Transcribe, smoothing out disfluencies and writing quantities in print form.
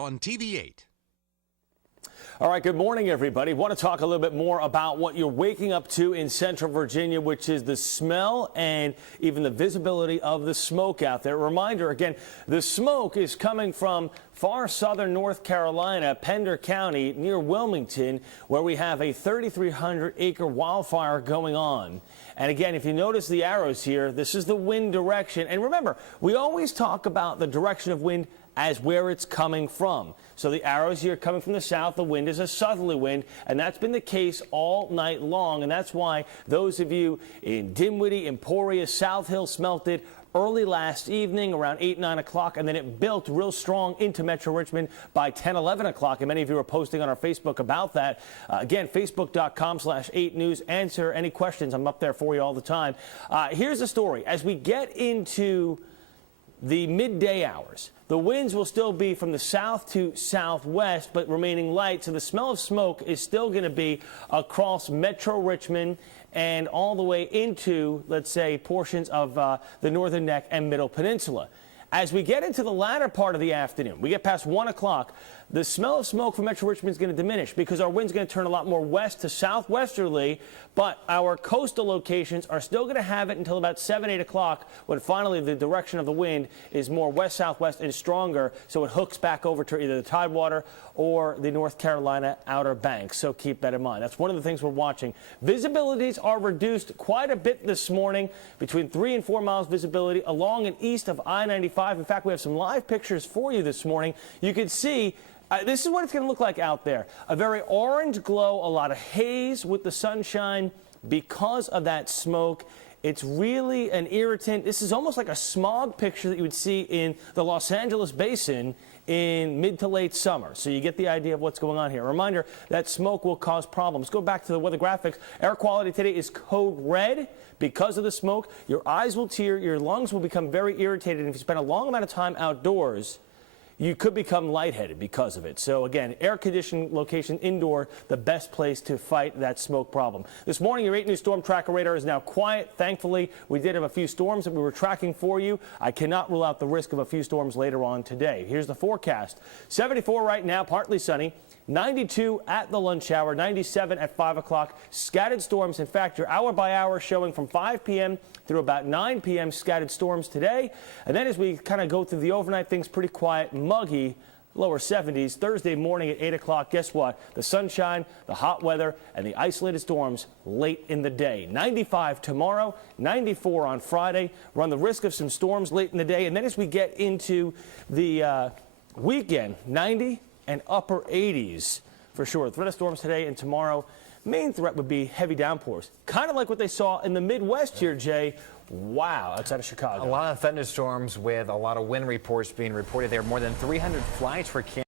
on TV8. All right, good morning, everybody. Want to talk a little bit more about what you're waking up to in Central Virginia, which is the smell and even the visibility of the smoke out there. Reminder, again, the smoke is coming from far southern North Carolina, Pender County, near Wilmington, where we have a 3,300-acre wildfire going on. And again, if you notice the arrows here, this is the wind direction. And remember, we always talk about the direction of wind as where it's coming from. So the arrows here coming from the south, the wind is a southerly wind, and that's been the case all night long. And that's why those of you in Dinwiddie, Emporia, South Hill smelt it early last evening around 8, 9 o'clock, and then it built real strong into Metro Richmond by 10, 11 o'clock. And many of you are posting on our Facebook about that. Again, facebook.com/8news. Answer any questions. I'm up there for you all the time. Here's the story. As we get into the midday hours, the winds will still be from the south to southwest, but remaining light. So the smell of smoke is still going to be across Metro Richmond and all the way into, let's say, portions of the northern neck and middle peninsula. As we get into the latter part of the afternoon, we get past 1 o'clock, the smell of smoke from Metro Richmond is going to diminish because our wind's going to turn a lot more west to southwesterly, but our coastal locations are still going to have it until about 7, 8 o'clock when finally the direction of the wind is more west-southwest and stronger, so it hooks back over to either the Tidewater or the North Carolina Outer Banks. So keep that in mind. That's one of the things we're watching. Visibilities are reduced quite a bit this morning, between 3 and 4 miles visibility along and east of I-95. In fact, we have some live pictures for you this morning. You can see this is what it's going to look like out there. A very orange glow, a lot of haze with the sunshine because of that smoke. It's really an irritant. This is almost like a smog picture that you would see in the Los Angeles basin in mid to late summer. So you get the idea of what's going on here. A reminder that smoke will cause problems. Go back to the weather graphics. Air quality today is code red because of the smoke. Your eyes will tear, your lungs will become very irritated. And if you spend a long amount of time outdoors, you could become lightheaded because of it. So again, air-conditioned location indoor, the best place to fight that smoke problem. This morning, your 8 News Storm Tracker radar is now quiet. Thankfully, we did have a few storms that we were tracking for you. I cannot rule out the risk of a few storms later on today. Here's the forecast. 74 right now, partly sunny. 92 at the lunch hour, 97 at 5 o'clock. Scattered storms. In fact, your hour by hour showing from 5 p.m. through about 9 p.m. scattered storms today. And then as we kind of go through the overnight, things pretty quiet, muggy, lower 70s. Thursday morning at 8 o'clock, guess what? The sunshine, the hot weather, and the isolated storms late in the day. 95 tomorrow, 94 on Friday. Run the risk of some storms late in the day. And then as we get into the weekend, 90 and upper 80s for sure. The threat of storms today and tomorrow. Main threat would be heavy downpours, kind of like what they saw in the Midwest here, Jay. Wow, outside of Chicago. A lot of thunderstorms with a lot of wind reports being reported there. More than 300 flights were canceled.